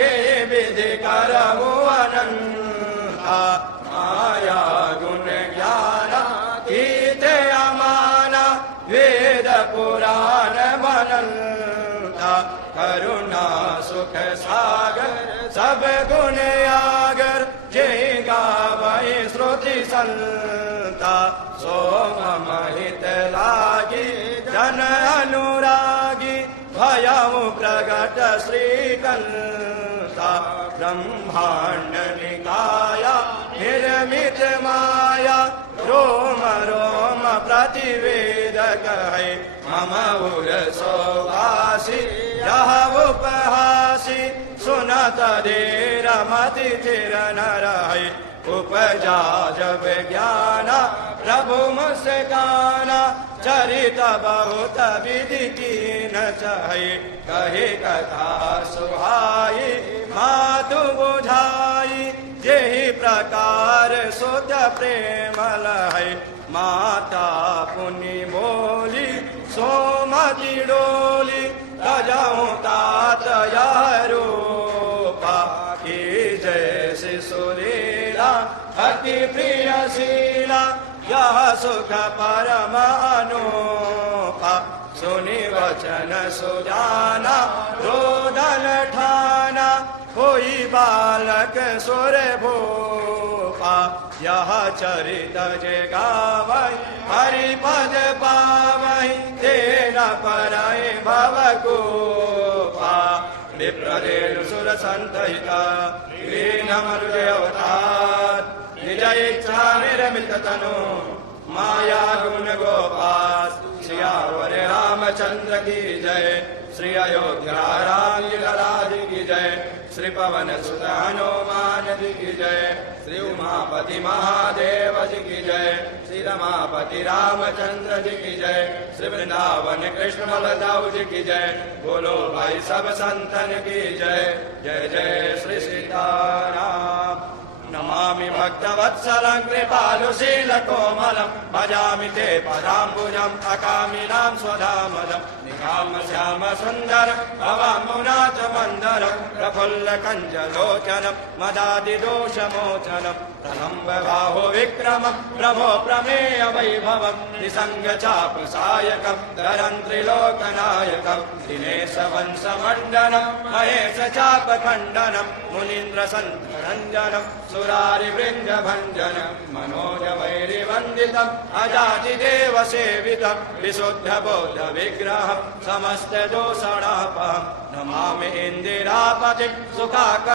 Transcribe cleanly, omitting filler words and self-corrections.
ये विधि करहु अनंता माया गुण ज्ञान कीते अमाना वेद पुराण बनंता करुणा सुख सागर सब गुण आगर जय गावै श्रुति संता सो मम हित लागी जन अनुरागी भयउ प्रगट श्रीकंता ब्रह्मांड निकाया निर्मित माया रोम रोम प्रतिवेदक है मम उर सोवासी यह उपहासी सुनत देर मति चिर नर है उपजा जब ज्ञाना प्रभु मुस्काना चरित बहुत विधि कीन चाहे कहे कथा सुहाई मातु बुझाई जेहि प्रकार सुत प्रेम लहै माता पुनि बोली सोमति डोली तजहु तात यह रूपा की जय शिशुलीला अति प्रिय शीला यह सुख परम अनूपा सुनि वचन सुजाना रोदन ठाना कोई बालक सुर भूपा यह चरित जे गावै हरि पद पावै तेन परय भवकूपा विप्रदेव सुर संतहिता लीनमरुजय अवतार निज इच्छा निर्मित तनु माया गुण गोपाल सियावर रामचंद्र की जय श्री अयोध्या राम राज की जय श्री पवन सुत हनुमान जी की जय श्री उमापति महादेव जी की जय श्री रमापति रामचंद्र जी की जय श्री वृंदावन कृष्ण बलदेव जी की जय बोलो भाई सब संतन की जय जय जय श्री सीताराम नमामि भक्तवत्सलं कृपालुशीलकोमलं भजामि ते पदाम्बुजम् अकामिनां स्वधामदं निकामश्याम सुन्दरं भवाम्बुनाथ मन्दरं प्रफुल्लकञ्जलोचनं मदादिदोषमोचनं प्रलम्ब बाहो विक्रमं प्रभो प्रमेय वैभवं निसङ्गचापसायकं धरं त्रिलोकनायकं दिनेशवंशमण्डनं महेशचापखण्डनं मुनीन्द्रसन्तरञ्जनं सुरारिवृन्द भञ्जनं मनोजवैरिवन्दितम् अजातिदेवसेवितं विशुद्धबोधविग्रहं समस्तदोषणापहं नमामि इन्दिरापतिं सुखाकरं